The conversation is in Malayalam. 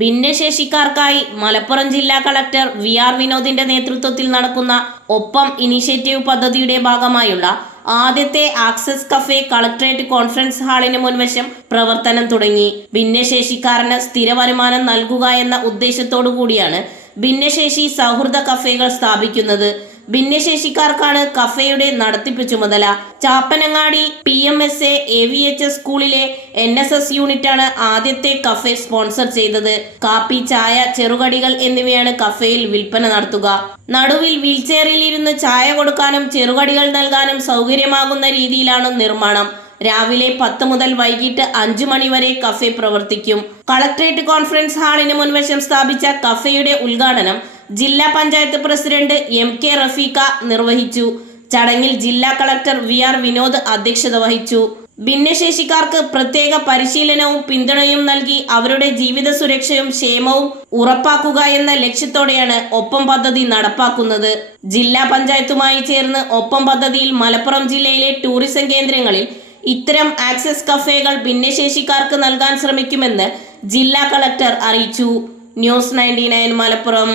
ഭിന്നശേഷിക്കാർക്കായി മലപ്പുറം ജില്ലാ കളക്ടർ വി ആർ വിനോദിന്റെ നേതൃത്വത്തിൽ നടക്കുന്ന ഒപ്പം ഇനിഷ്യേറ്റീവ് പദ്ധതിയുടെ ഭാഗമായുള്ള ആദ്യത്തെ ആക്സസ് കഫേ കളക്ടറേറ്റ് കോൺഫറൻസ് ഹാളിന് മുൻവശം പ്രവർത്തനം തുടങ്ങി. ഭിന്നശേഷിക്കാരന് സ്ഥിര വരുമാനം നൽകുക എന്ന ഉദ്ദേശത്തോടു കൂടിയാണ് ഭിന്നശേഷി സൗഹൃദ കഫേകൾ സ്ഥാപിക്കുന്നത്. ഭിന്നശേഷിക്കാർക്കാണ് കഫേയുടെ നടത്തിപ്പ് ചുമതല. Chappanangadi P M S A V H S സ്കൂളിലെ എൻ എസ് എസ് യൂണിറ്റാണ് ആദ്യത്തെ കഫേ സ്പോൺസർ ചെയ്തത്. കാപ്പി ചായ ചെറുകടികൾ എന്നിവയാണ് കഫേയിൽ വിൽപ്പന നടത്തുക. നടുവിൽ വീൽചെയറിൽ ഇരുന്ന് ചായ കൊടുക്കാനും ചെറുകടികൾ നൽകാനും സൗകര്യമാകുന്ന രീതിയിലാണ് നിർമ്മാണം. രാവിലെ പത്ത് മുതൽ വൈകിട്ട് അഞ്ചു മണിവരെ കഫേ പ്രവർത്തിക്കും. കളക്ട്രേറ്റ് കോൺഫറൻസ് ഹാളിന് മുൻവശം സ്ഥാപിച്ച കഫേയുടെ ഉദ്ഘാടനം ജില്ലാ panchayat president M K Rafeeqa നിർവഹിച്ചു. ചടങ്ങിൽ ജില്ലാ കളക്ടർ വി ആർ വിനോദ് അധ്യക്ഷത വഹിച്ചു. ഭിന്നശേഷിക്കാർക്ക് പ്രത്യേക പരിശീലനവും പിന്തുണയും നൽകി അവരുടെ ജീവിത സുരക്ഷയും ക്ഷേമവും ഉറപ്പാക്കുക എന്ന ലക്ഷ്യത്തോടെയാണ് ഒപ്പം പദ്ധതി നടപ്പാക്കുന്നത്. ജില്ലാ പഞ്ചായത്തുമായി ചേർന്ന് ഒപ്പം പദ്ധതിയിൽ മലപ്പുറം ജില്ലയിലെ ടൂറിസം കേന്ദ്രങ്ങളിൽ ഇത്തരം ആക്സസ് കഫേകൾ ഭിന്നശേഷിക്കാർക്ക് നൽകാൻ ശ്രമിക്കുമെന്ന് ജില്ലാ കളക്ടർ അറിയിച്ചു. News ninety Malappuram.